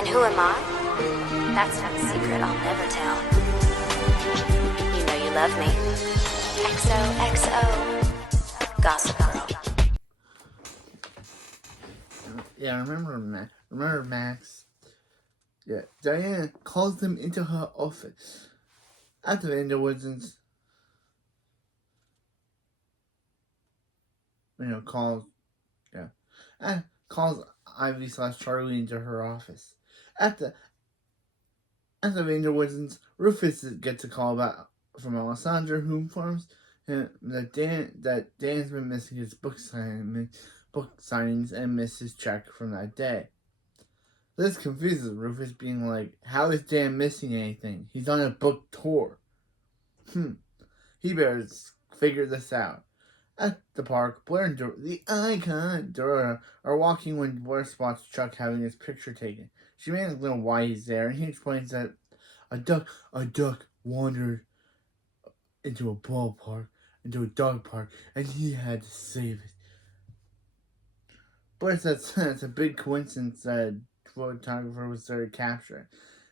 And who am I? That's not a secret I'll never tell. You know you love me. XOXO. Gossip Girl. Yeah, remember Max? Yeah, Diana calls them into her office. After the Underwoods, calls Ivy/Charlie into her office. After the Underwoods, Rufus gets a call from Alessandra, who informs him that Dan's been missing his book signings and missed his check from that day. This confuses Rufus, being like, how is Dan missing anything? He's on a book tour. He better figure this out. At the park, Blair and the icon Dora are walking when Blair spots Chuck having his picture taken. She asks him why he's there, and he explains that a duck wandered into a dog park, and he had to save it. Blair says it's a big coincidence that the photographer was there to capture it,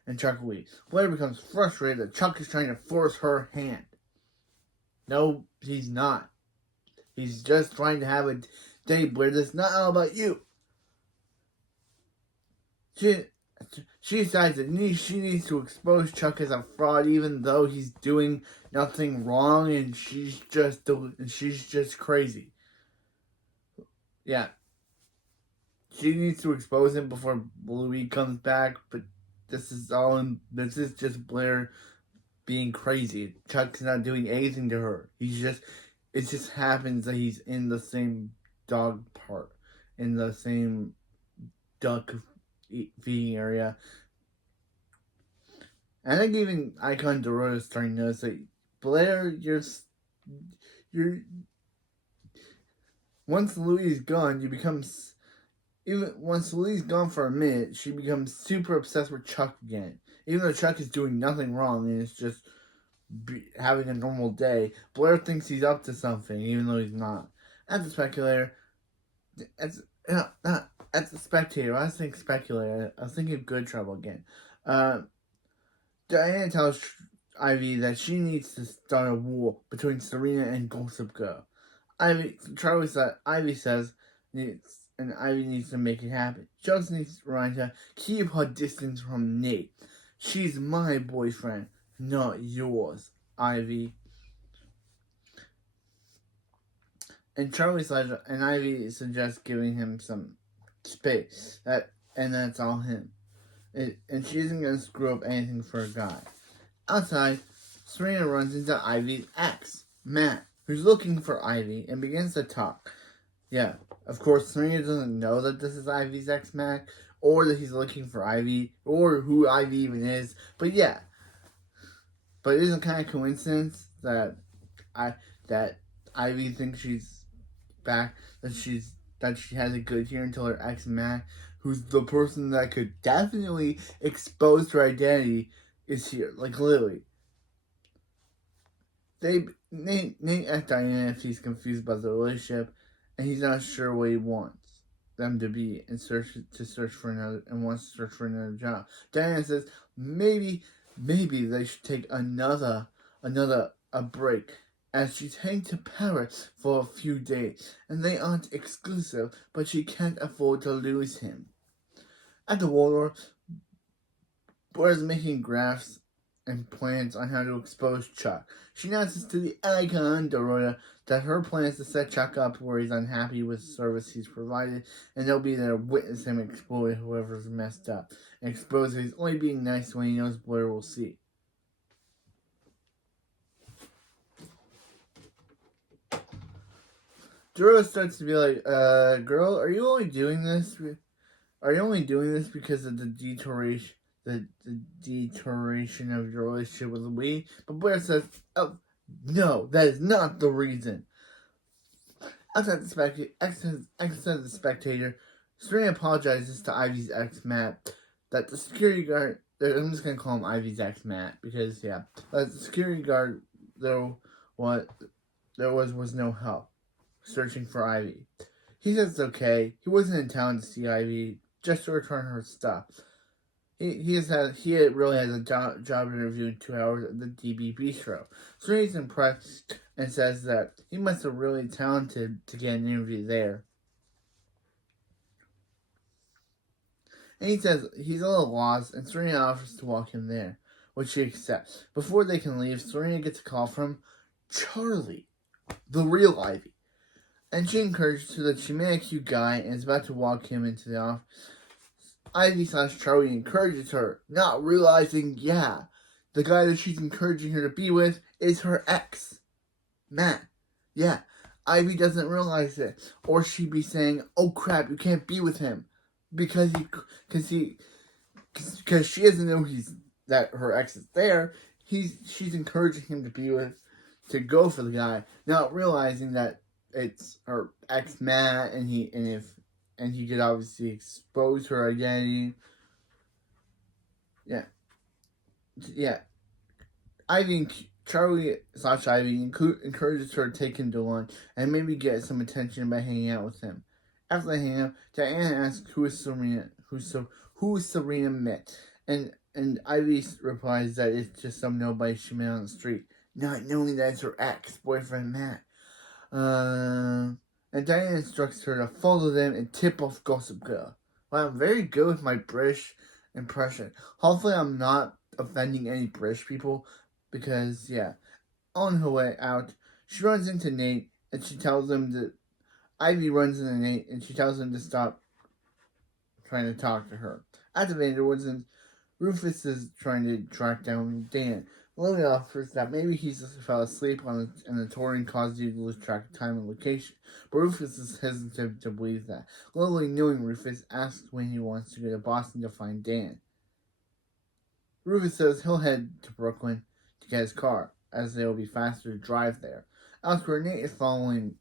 and Chuck leaves. Blair becomes frustrated that Chuck is trying to force her hand. No, he's not. He's just trying to have a date, Blair. That's not all about you. She decides that she needs to expose Chuck as a fraud, even though he's doing nothing wrong, and she's just crazy. Yeah. She needs to expose him before Louis comes back, but this is just Blair being crazy. Chuck's not doing anything to her. It just happens that he's in the same dog park, in the same duck feeding area. I think even Icon Dorota is starting to notice that Blair, you're once Louis is gone, once Louis is gone for a minute, she becomes super obsessed with Chuck again. Even though Chuck is doing nothing wrong and is just having a normal day, Blair thinks he's up to something, even though he's not. As the speculator, I was thinking speculator. I was thinking of Good Trouble again. Diana tells Ivy that she needs to start a war between Serena and Gossip Girl. Ivy says, and Ivy needs to make it happen. She also needs to remind her, keep her distance from Nate. She's my boyfriend, not yours, Ivy. And Ivy suggests giving him some space. And that's all him. And she isn't going to screw up anything for a guy. Outside, Serena runs into Ivy's ex, Matt, who's looking for Ivy, and begins to talk. Yeah, of course, Serena doesn't know that this is Ivy's ex, Matt, or that he's looking for Ivy, or who Ivy even is. But yeah. But it isn't kind of coincidence that Ivy thinks she's back, that she has a good year until her ex, Matt, who's the person that could definitely expose her identity, is here. Like, literally. Nate asked Diana if he's confused about the relationship, and he's not sure what he wants them to be, and wants to search for another job. Diana says maybe they should take a break, as she's heading to Paris for a few days, and they aren't exclusive, but she can't afford to lose him. At the Waldorf, Blair's making graphs and plans on how to expose Chuck. She announces to the icon Dorota that her plan is to set Chuck up where he's unhappy with the service he's provided, and they'll be there to witness him exploit whoever's messed up, and expose that he's only being nice when he knows Blair will see. Dorota starts to be like, girl, are you only doing this because of the deterioration of your relationship with Louis? But Blair says, oh, no, that is not the reason. Outside the spectator, Serena apologizes to Ivy's ex, Matt, that the security guard, I'm just going to call him Ivy's ex, Matt, because, yeah, that the security guard, there was no help searching for Ivy. He says it's okay. He wasn't in town to see Ivy, just to return her stuff. He really has a job interview in 2 hours at the DB Bistro. So he's impressed and says that he must have really talented to get an interview there. And he says he's a little lost, and Serena offers to walk him there, which she accepts. Before they can leave, Serena gets a call from Charlie, the real Ivy. And she encourages her that she met a cute guy and is about to walk him into the office. Ivy/Charlie encourages her, not realizing, the guy that she's encouraging her to be with is her ex, Matt. Yeah, Ivy doesn't realize it, or she'd be saying, "Oh crap, you can't be with him," because she doesn't know that her ex is there. She's encouraging him to go for the guy, not realizing that it's her ex Matt, and he could obviously expose her identity. Yeah. Charlie/Ivy encourages her to take him to lunch and maybe get some attention by hanging out with him. After they hang out, Diana asks who is Serena met, and Ivy replies that it's just some nobody she met on the street, not knowing that it's her ex-boyfriend Matt. And Diana instructs her to follow them and tip off Gossip Girl. Wow, I'm very good with my British impression. Hopefully I'm not offending any British people, because, on her way out, she runs into Nate, and she tells him that Ivy runs into Nate, and she tells him to stop trying to talk to her. At the Vanderwoods, Rufus is trying to track down Dan. Lily offers that maybe he just fell asleep and the touring caused you to lose track of time and location, but Rufus is hesitant to believe that. Lily, knowing Rufus, asks when he wants to go to Boston to find Dan. Rufus says he'll head to Brooklyn to get his car, as it will be faster to drive there. Elsewhere, Nate is following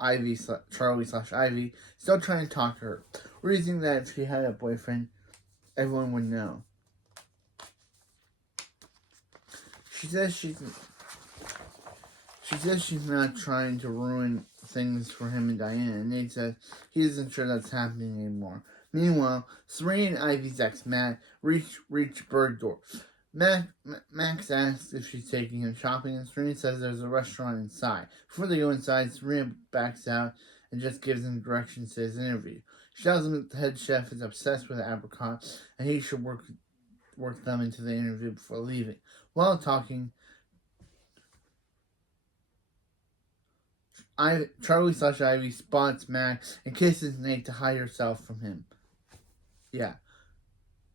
Charlie/Ivy, still trying to talk to her, reasoning that if she had a boyfriend, everyone would know. She says she's not trying to ruin things for him and Diana, and Nate says he isn't sure that's happening anymore. Meanwhile, Serena and Ivy's ex, Matt, reach Bergdorf. Max asks if she's taking him shopping, and Serena says there's a restaurant inside. Before they go inside, Serena backs out and just gives him directions to his interview. She tells him that the head chef is obsessed with apricots, and he should work them into the interview before leaving. While talking, Charlie/Ivy spots Max and kisses Nate to hide herself from him.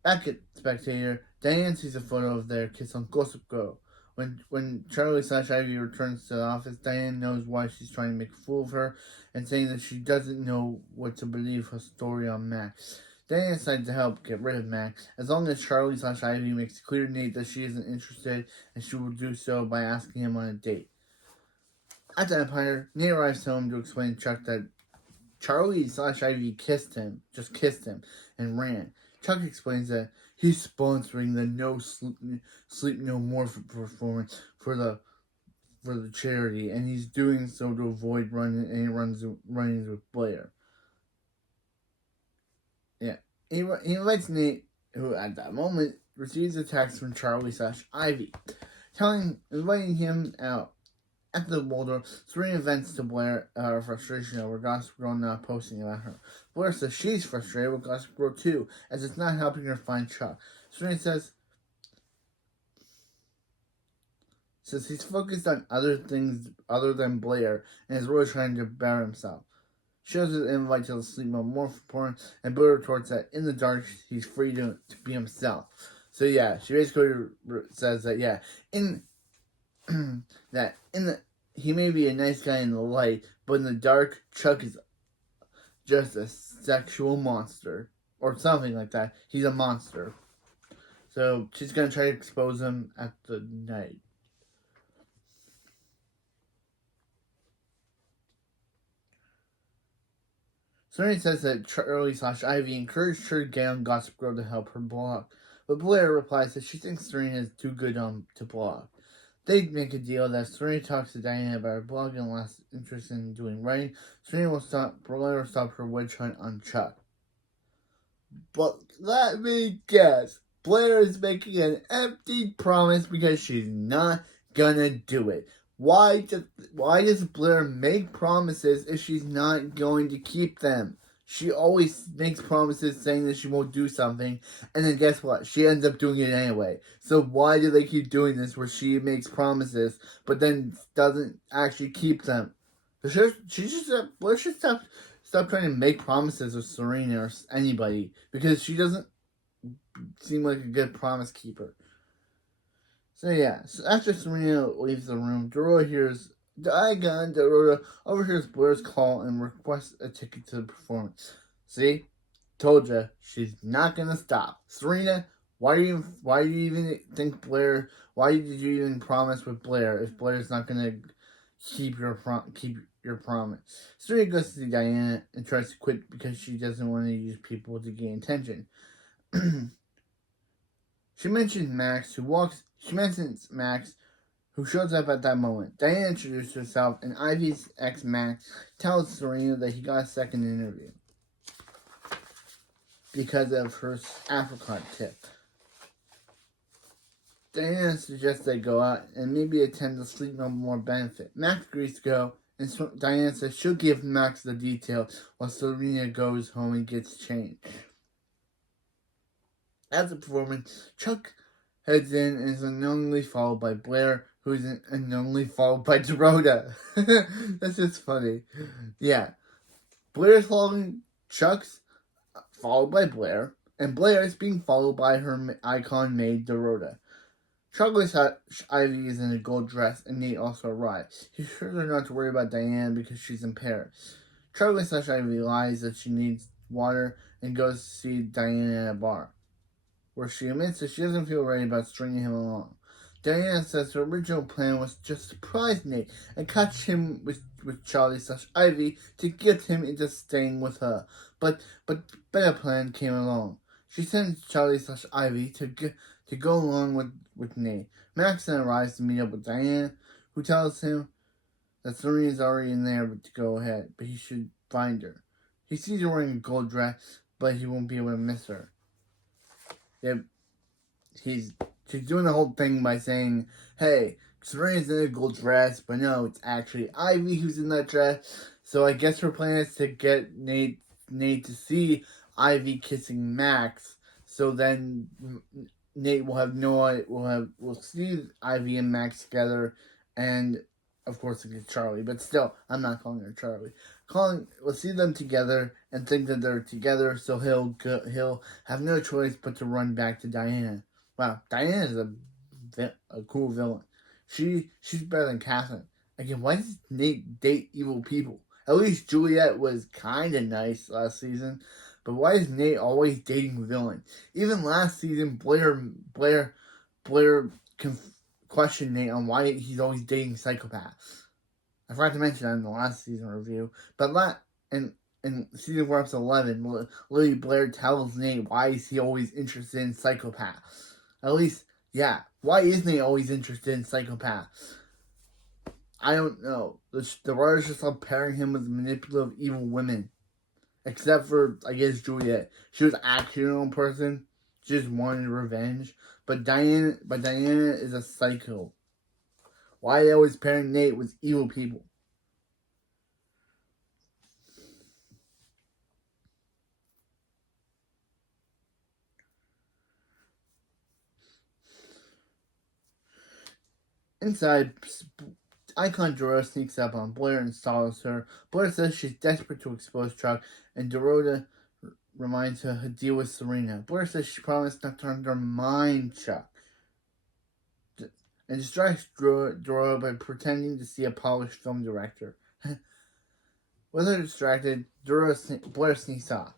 Back at Spectator, Diane sees a photo of their kiss on Gossip Girl. When Charlie/Ivy returns to the office, Diane knows why she's trying to make a fool of her and saying that she doesn't know what to believe her story on Max. Diane decides to help get rid of Max, as long as Charlie/Ivy makes it clear to Nate that she isn't interested, and she will do so by asking him on a date. At the Empire, Nate arrives home to explain to Chuck that Charlie/Ivy kissed him, and ran. Chuck explains that he's sponsoring the No Sleep No More performance for the charity, and he's doing so to avoid run-ins with Blair. He invites Nate, who at that moment receives a text from Charlie/Ivy, inviting him out. At the Waldorf, Serena vents to Blair her frustration over Gossip Girl not posting about her. Blair says she's frustrated with Gossip Girl too, as it's not helping her find Chuck. Serena says he's focused on other things other than Blair and is really trying to better himself. Shows his invite to the Sleep No More for porn, and Blair retorts that in the dark he's free to be himself. So she basically says that he may be a nice guy in the light, but in the dark, Chuck is just a sexual monster, or something like that. He's a monster. So she's gonna try to expose him at the night. Serena says that Charlie/Ivy encouraged her to get on Gossip Girl to help her blog, but Blair replies that she thinks Serena is too good to blog. They make a deal that Serena talks to Diana about her blog and less interested in doing writing. Serena will stop her witch hunt on Chuck. But let me guess, Blair is making an empty promise because she's not gonna do it. Why does Blair make promises if she's not going to keep them? She always makes promises saying that she won't do something, and then guess what? She ends up doing it anyway. So why do they keep doing this where she makes promises but then doesn't actually keep them? Blair should stop trying to make promises with Serena or anybody because she doesn't seem like a good promise keeper. So yeah, so after Serena leaves the room, Dorota overhears Blair's call and requests a ticket to the performance. See? Told ya, she's not gonna stop. Serena, why do you even think Blair, why did you even promise with Blair if Blair's not gonna keep your promise? Serena goes to see Diana and tries to quit because she doesn't want to use people to gain attention. She mentions Max, who shows up at that moment. Diana introduces herself, and Ivy's ex Max tells Serena that he got a second interview because of her apricot tip. Diana suggests they go out and maybe attend the Sleep No More benefit. Max agrees to go, and Diana says she'll give Max the details while Serena goes home and gets changed. At the performance, Chuck heads in and is unknowingly followed by Blair, who is unknowingly followed by Dorota. That's just funny. Yeah. Blair's following Chuck's followed by Blair, and Blair is being followed by her icon maid, Dorota. Chuck looks at Ivy is in a gold dress, and Nate also arrives. He assures her not to worry about Diane because she's in Paris. Chuck looks at Ivy lies that she needs water and goes to see Diane at a bar, where she admits that she doesn't feel ready about stringing him along. Diana says her original plan was just to surprise Nate and catch him with Charlie/Ivy to get him into staying with her. But better plan came along. She sends Charlie/Ivy to go along with Nate. Max then arrives to meet up with Diana, who tells him that Serena's already in there to go ahead, but he should find her. He sees her wearing a gold dress, but he won't be able to miss her. Yep, she's doing the whole thing by saying, hey, Serena's in a gold dress, but no, it's actually Ivy who's in that dress. So I guess her plan is to get Nate to see Ivy kissing Max, so then Nate will have we'll see Ivy and Max together, and of course it gets Charlie, but still, I'm not calling her Charlie. We'll see them together and think that they're together, so he'll have no choice but to run back to Diana. Wow, Diana is a cool villain. She's better than Catherine. Again, why does Nate date evil people? At least Juliet was kind of nice last season, but why is Nate always dating villains? Even last season, Blair questioned Nate on why he's always dating psychopaths. I forgot to mention that in the last season review, but in season 4, episode 11, Lily Blair tells Nate why is he always interested in psychopaths. At least, yeah, why is Nate always interested in psychopaths? I don't know. The writers just love pairing him with manipulative evil women. Except for, I guess, Juliet. She was actually her own person. She just wanted revenge. But Diana is a psycho. Why are they always pairing Nate with evil people? Inside, Icon Dorota sneaks up on Blair and stalls her. Blair says she's desperate to expose Chuck, and Dorota reminds her deal with Serena. Blair says she promised not to undermine Chuck, and distracts Dorota by pretending to see a polished film director. With her distracted, Blair sneaks off.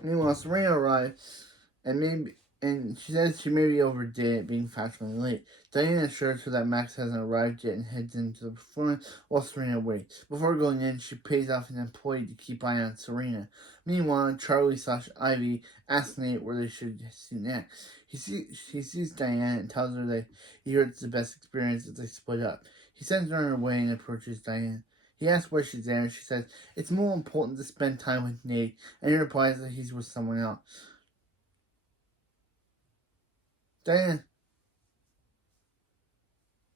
Meanwhile, Serena arrives, and she says she maybe overdid it, being fashionably late. Diana assures her that Max hasn't arrived yet and heads into the performance while Serena waits. Before going in, she pays off an employee to keep eye on Serena. Meanwhile, Charlie/Ivy asks Nate where they should see next. He sees Diana and tells her that he heard it's the best experience as they split up. He sends her on her way and approaches Diana. He asks where she's there, and she says it's more important to spend time with Nate, and he replies that he's with someone else. Diana,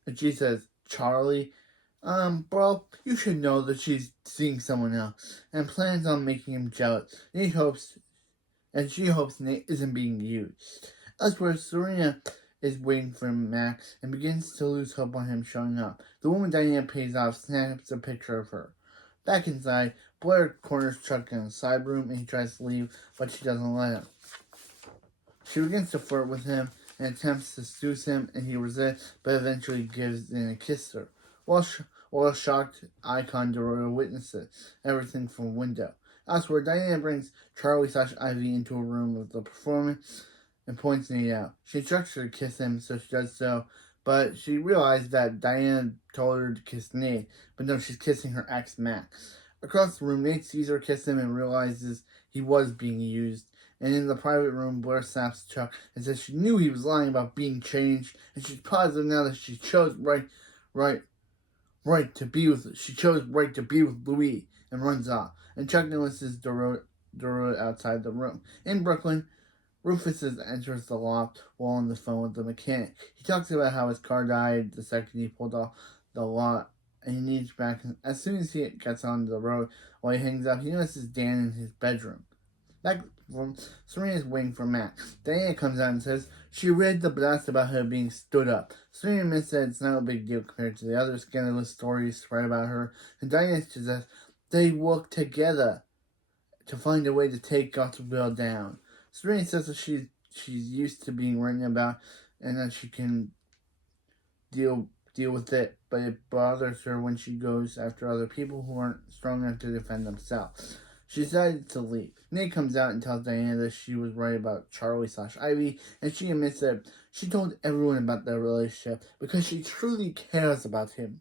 and she says, Charlie, bro, you should know that she's seeing someone else and plans on making him jealous. She hopes Nate isn't being used. Elsewhere, Serena is waiting for Max and begins to lose hope on him showing up. The woman Diana pays off snaps a picture of her. Back inside, Blair corners Chuck in a side room and he tries to leave, but she doesn't let him. She begins to flirt with him and attempts to seduce him, and he resists, but eventually gives in and kisses her. While a shocked icon Dorota witnesses everything from a window. Elsewhere, Diana brings Charlie/Ivy into a room with the performance and points Nate out. She instructs her to kiss him, so she does so, but she realized that Diana told her to kiss Nate, but no, she's kissing her ex Max. Across the room, Nate sees her kiss him and realizes he was being used. And in the private room, Blair snaps Chuck and says she knew he was lying about being changed, and she's positive now that she chose right to be with Louis, and runs off. And Chuck notices Dorota outside the room. In Brooklyn, Rufus enters the loft while on the phone with the mechanic. He talks about how his car died the second he pulled off the lot, and he needs back. As soon as he gets on the road, while he hangs up, he notices Dan in his bedroom. Back from Serena's waiting for Max. Diana comes out and says she read the blast about her being stood up. Serena admits that it's not a big deal compared to the other scandalous stories spread about her, and Diana suggests they work together to find a way to take Gossipville down. Serena says that she's used to being written about and that she can deal with it, but it bothers her when she goes after other people who aren't strong enough to defend themselves. She decided to leave. Nate comes out and tells Diana that she was right about Charlie/Ivy, and she admits that she told everyone about their relationship because she truly cares about him,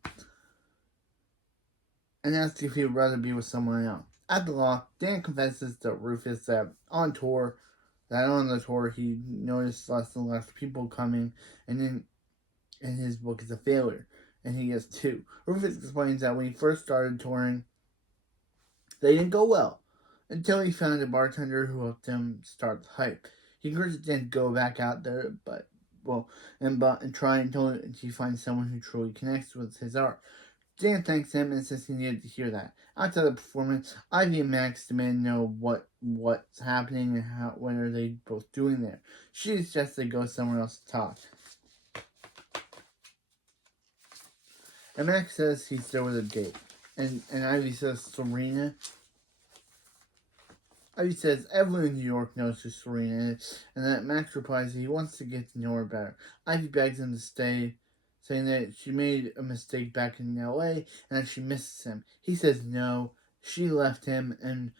and asks if he would rather be with someone else. At the law, Dan confesses to Rufus that on the tour he noticed less and less people coming, and his book is a failure, and he gets 2. Rufus explains that when he first started touring, they didn't go well, until he found a bartender who helped him start the hype. He encouraged Dan to go back out there, and try until he finds someone who truly connects with his art. Dan thanks him and says he needed to hear that. After the performance, Ivy and Max demand to know what's happening and what are they both doing there. She suggests they go somewhere else to talk. And Max says he's there with a date. And Ivy says Serena. Ivy says everyone in New York knows who Serena is, and that Max replies that he wants to get to know her better. Ivy begs him to stay, saying that she made a mistake back in LA and that she misses him. He says no, she left him and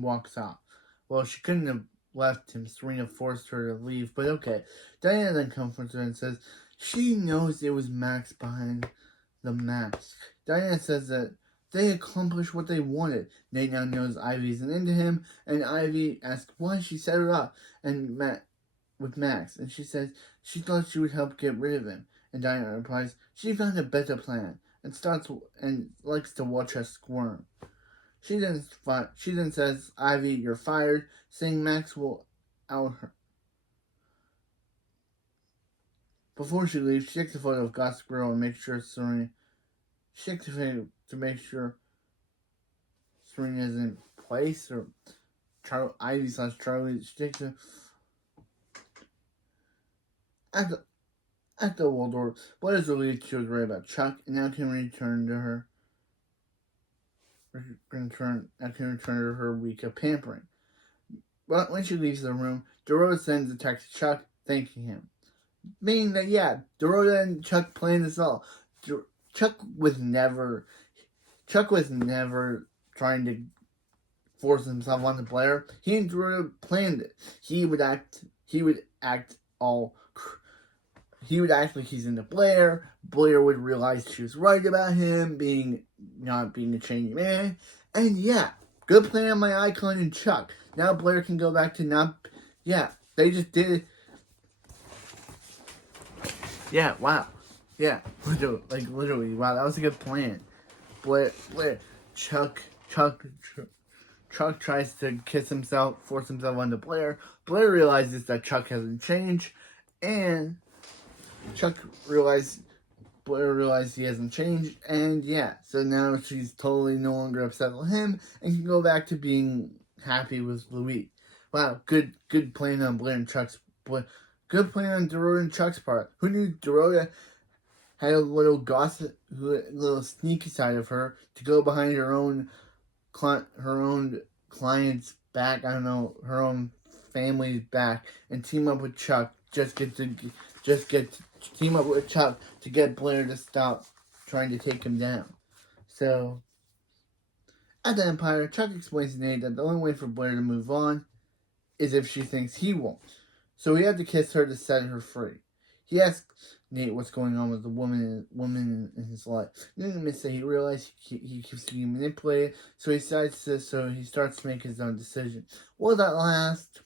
walks off. Well, she couldn't have left him. Serena forced her to leave, but okay. Diana then comforts her and says she knows it was Max behind the mask. Diana says that they accomplished what they wanted. Nate now knows Ivy isn't into him, and Ivy asks why she set her up with Max, and she says she thought she would help get rid of him. And Diana replies she found a better plan and likes to watch her squirm. She then says, Ivy, you're fired, saying Max will out her. Before she leaves, she takes a photo of Gossip Girl and makes sure Serena. She takes a photo to make sure Serena is in place, or Ivy/Charlie. She takes a at the Waldorf. Blair is relieved she was right about Chuck, and now can return to her. Return to her week of pampering. But when she leaves the room, Dorota sends a text to Chuck thanking him. Meaning that, Dorota and Chuck planned this all. Chuck was never trying to force himself onto Blair. He and Dorota planned it. He would act like he's into Blair. Blair would realize she was right about him not being a changing man. And good plan on my icon and Chuck. Now Blair can go back to they just did it. Yeah, wow. Yeah, literally, wow, that was a good plan. Blair, Chuck Chuck tries to force himself onto Blair. Blair realizes that Chuck hasn't changed, and Chuck Blair realized he hasn't changed, and yeah, so now she's totally no longer upset with him and can go back to being happy with Louis. Wow, good plan on Blair and Chuck's. Good plan on Dorota and Chuck's part. Who knew Dorota had a little gossip, a little sneaky side of her to go behind her own client's back. I don't know, her own family's back, and team up with Chuck. Team up with Chuck to get Blair to stop trying to take him down. So at the Empire, Chuck explains to Nate that the only way for Blair to move on is if she thinks he won't. So he had to kiss her to set her free. He asks Nate what's going on with the woman in his life. Nate admits that he realized he keeps being manipulated, so he starts to make his own decision. Will that last?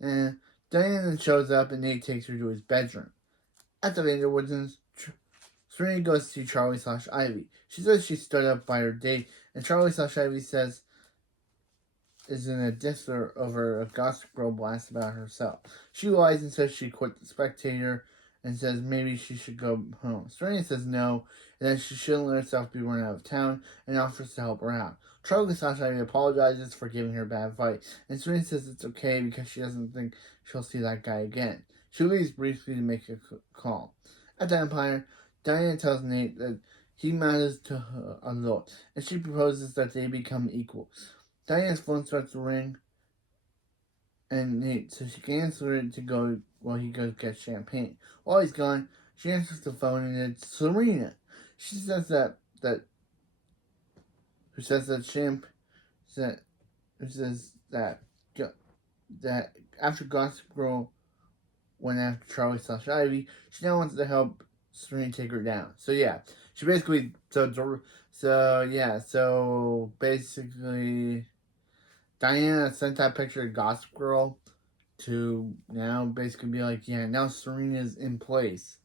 And Diana shows up and Nate takes her to his bedroom. At the Vanderwoodens, Serena goes to see Charlie/Ivy. She says she stood up by her date, and Charlie/Ivy says is in a disser over a Gossip Girl blast about herself. She lies and says she quit the Spectator and says maybe she should go home. Serena says no, and that she shouldn't let herself be run out of town and offers to help her out. Charlie/Ivy apologizes for giving her a bad fight, and Serena says it's okay because she doesn't think she'll see that guy again. She leaves briefly to make a call. At the Empire, Diana tells Nate that he matters to her a lot, and she proposes that they become equals. Diana's phone starts to ring, and Nate says she can answer it while he goes get champagne. While he's gone, she answers the phone, and it's Serena. She says that after Gossip Girl went after Charlie/Ivy, she now wants to help Serena take her down. So yeah, she basically basically Diana sent that picture of Gossip Girl to now basically be like, yeah, now Serena's in place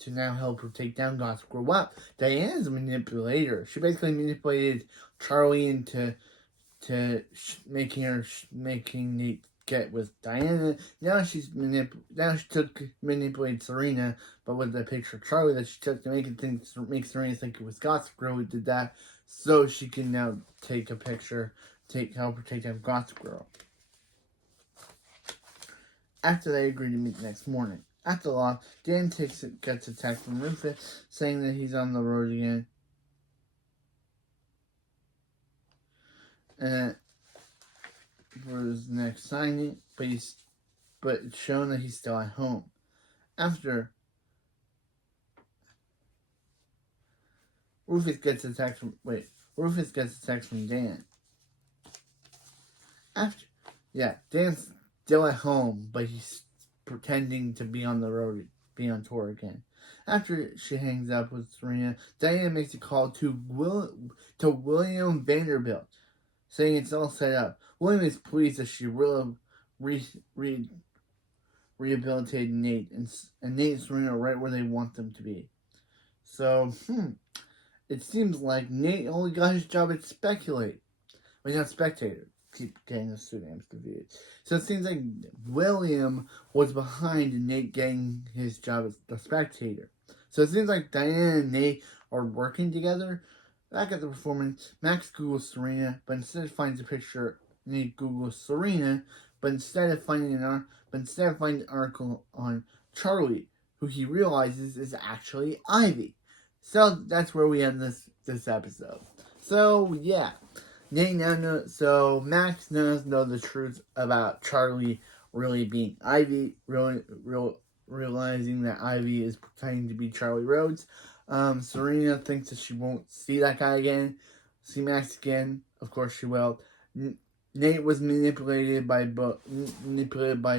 to now help her take down Gossip Girl. Wow, Diana's a manipulator. She basically manipulated Charlie into making Nate get with Diana. Now she manipulated Serena, but with the picture of Charlie that she took to make Serena think it was Gossip Girl who did that, so she can now take a picture, help her take down Gossip Girl. After they agree to meet the next morning. At the law, Dan gets a text from Rufus saying that he's on the road again. And for his next signing, but it's shown that he's still at home. Rufus gets a text from Dan. Dan's still at home, but he's pretending to be on the road, be on tour again. After she hangs up with Serena, Diana makes a call to William Vanderbilt, saying it's all set up. William is pleased that she rehabilitated Nate, and Nate and Serena are right where they want them to be. So, it seems like Nate only got his job at Spectator. Not Spectator. Keep getting the two names confused. So it seems like William was behind Nate getting his job as the Spectator. So it seems like Diana and Nate are working together. Back at the performance, Max Googles Serena, but instead finds a picture. Nate Googles Serena, but instead of finding an article on Charlie, who he realizes is actually Ivy. So that's where we end this episode. So yeah. Max does know the truth about Charlie really being Ivy, realizing that Ivy is pretending to be Charlie Rhodes. Serena thinks that she won't see that guy again, see Max again. Of course she will. Nate was manipulated by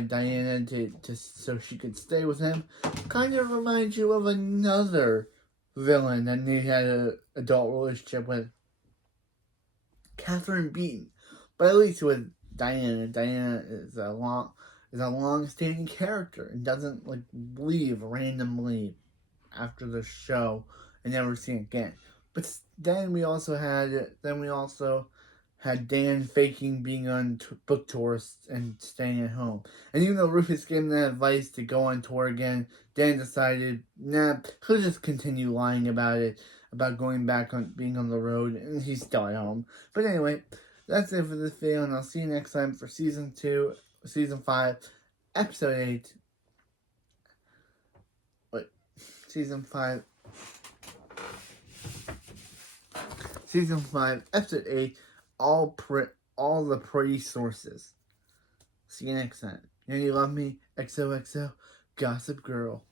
Diana so she could stay with him. Kind of reminds you of another villain that Nate had an adult relationship with. Catherine Beaton, but at least with Diana. Diana is a long-standing character and doesn't leave randomly after the show and never seen again. But then we also had Dan faking being on book tours and staying at home. And even though Rufus gave him that advice to go on tour again, Dan decided, nah, he'll just continue lying about it, about going back on being on the road, and he's still at home. But anyway, that's it for this video, and I'll see you next time for Season 5, Episode 8. Season 5, Episode 8, all the pretty sources. See you next time. And you love me, XOXO, Gossip Girl.